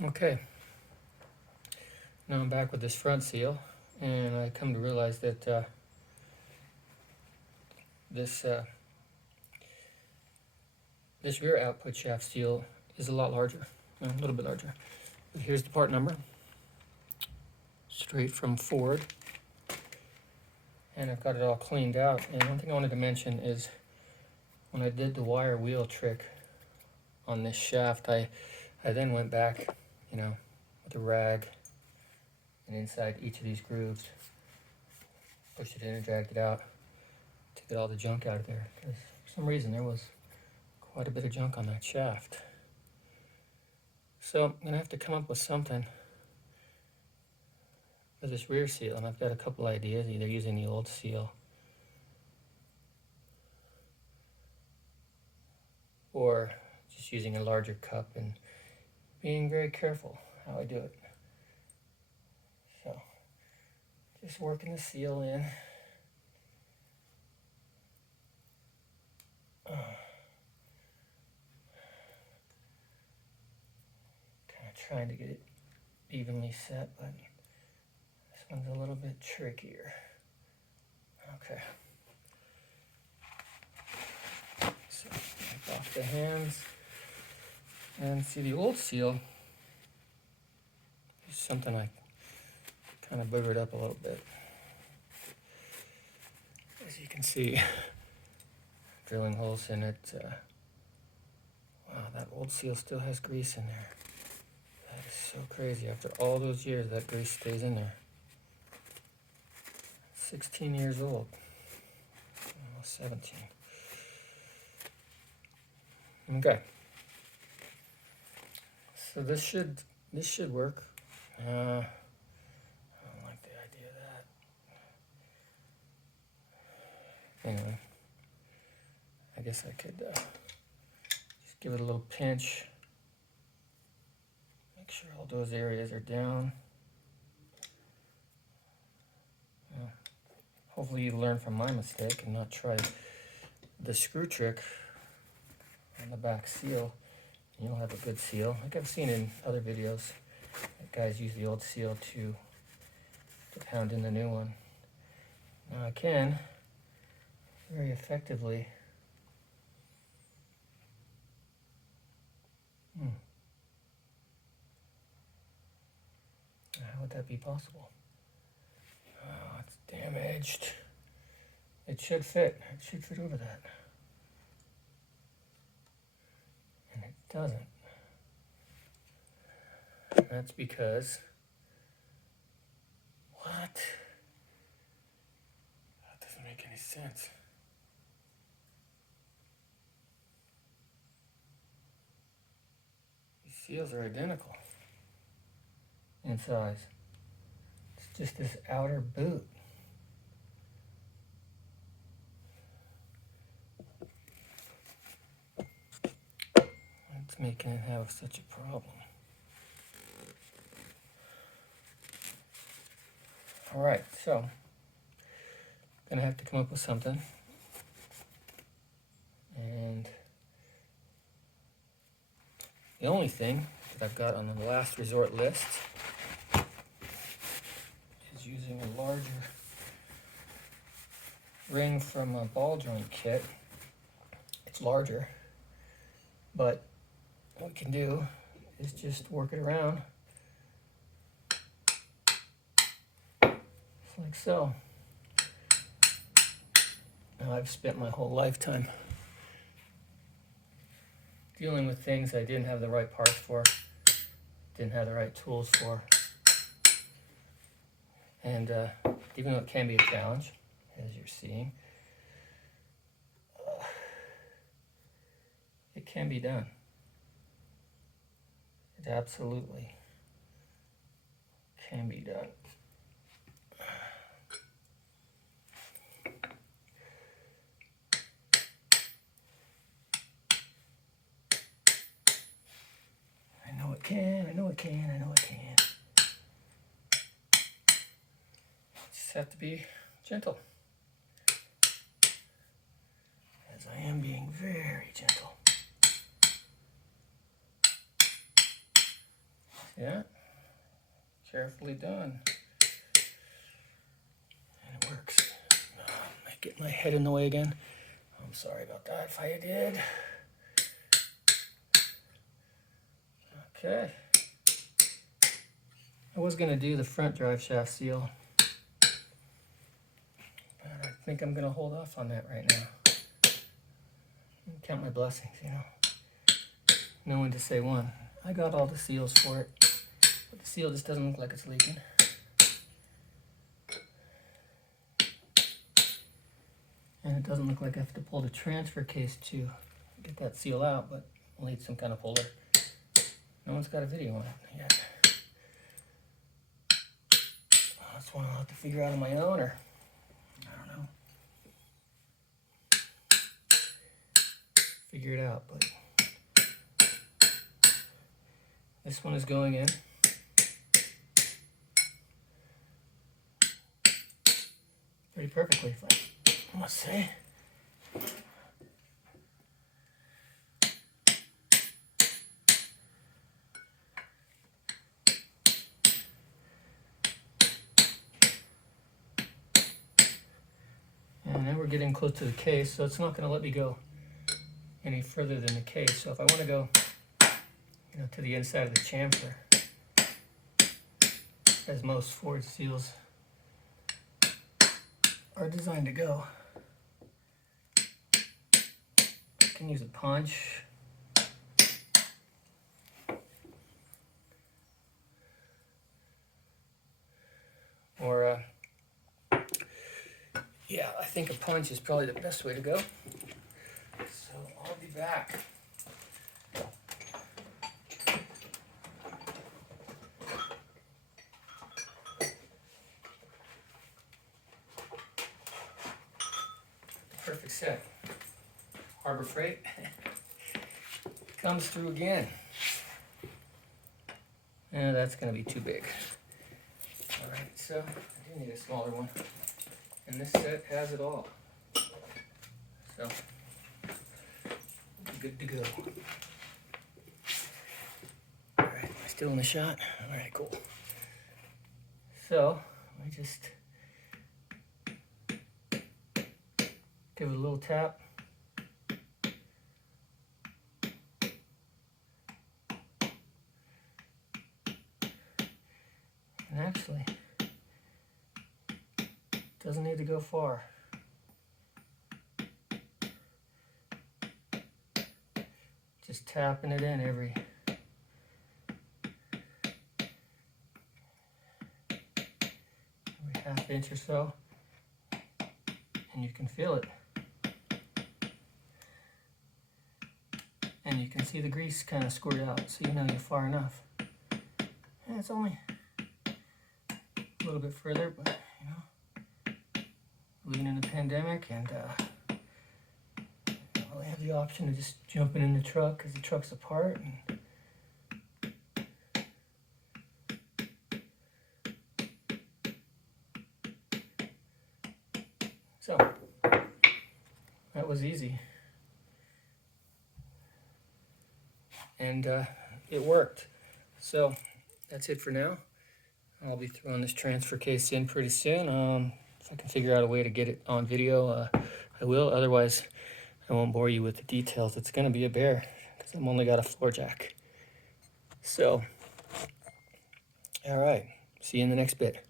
Okay, now I'm back with this front seal, and I come to realize that this this rear output shaft seal is a lot larger, a little bit larger. But here's the part number, straight from Ford, and I've got it all cleaned out. And one thing I wanted to mention is when I did the wire wheel trick on this shaft, I then went back, with a rag and inside each of these grooves, pushed it in and dragged it out to get all the junk out of there, because for some reason there was quite a bit of junk on that shaft. So I'm gonna have to come up with something for this rear seal, and I've got a couple ideas, either using the old seal or just using a larger cup and being very careful how I do it. So just working the seal in. Kind of trying to get it evenly set, but this one's a little bit trickier. Okay. So wipe off the hands. And see, the old seal is something I kind of boogered up a little bit. As you can see, drilling holes in it. Wow, that old seal still has grease in there. That is so crazy. After all those years, that grease stays in there. 16 years old. Almost 17. Okay. So this should work. I don't like the idea of that. Anyway, I guess I could just give it a little pinch. Make sure all those areas are down. Hopefully you learn from my mistake and not try the screw trick on the back seal. You'll have a good seal. Like I've seen in other videos, guys use the old seal to pound in the new one. Now I can very effectively how would that be possible? Oh, it's damaged. It should fit. It should fit over that. And it doesn't. And that's because... What? That doesn't make any sense. These seals are identical in size. It's just this outer boot. What's making it have such a problem? All right, so gonna have to come up with something, and the only thing that I've got on the last resort list is using a larger ring from a ball joint kit. It's larger, but what we can do is just work it around just like so. Now I've spent my whole lifetime dealing with things I didn't have the right parts for, didn't have the right tools for, and even though it can be a challenge, as you're seeing, it can be done. It absolutely can be done. I know it can, I know it can, I know it can. Just have to be gentle. As I am being very gentle. Yeah, carefully done. And it works. Oh, I might get my head in the way again. I'm sorry about that if I did. Okay. I was going to do the front drive shaft seal, but I think I'm going to hold off on that right now. Count my blessings, you know. No one to say one. I got all the seals for it, but the seal just doesn't look like it's leaking. And it doesn't look like I have to pull the transfer case to get that seal out, but I'll need some kind of puller. No one's got a video on it yet. Well, that's one I'll have to figure out on my own, or I don't know. Figure it out, but this one is going in. Pretty perfectly, I must say. And then we're getting close to the case, so it's not going to let me go any further than the case. So if I want to go, you know, to the inside of the chamfer, as most Ford seals are designed to go, I can use a punch. Or, yeah, I think a punch is probably the best way to go. So I'll be back. Perfect set. Harbor Freight comes through again. And that's going to be too big. All right, so I do need a smaller one. And this set has it all. So, good to go. All right, am I still in the shot? All right, cool. So, I just give it a little tap. And actually, doesn't need to go far. Just tapping it in every half inch or so, and you can feel it. And you can see the grease kind of squirt out, so you know you're far enough. And it's only a little bit further, but you know, living in a pandemic, and I have the option of just jumping in the truck because the truck's apart. And so that was easy, and it worked. So that's it for now. I'll be throwing this transfer case in pretty soon. If I can figure out a way to get it on video, I will. Otherwise, I won't bore you with the details. It's going to be a bear because I've only got a floor jack. So, all right. See you in the next bit.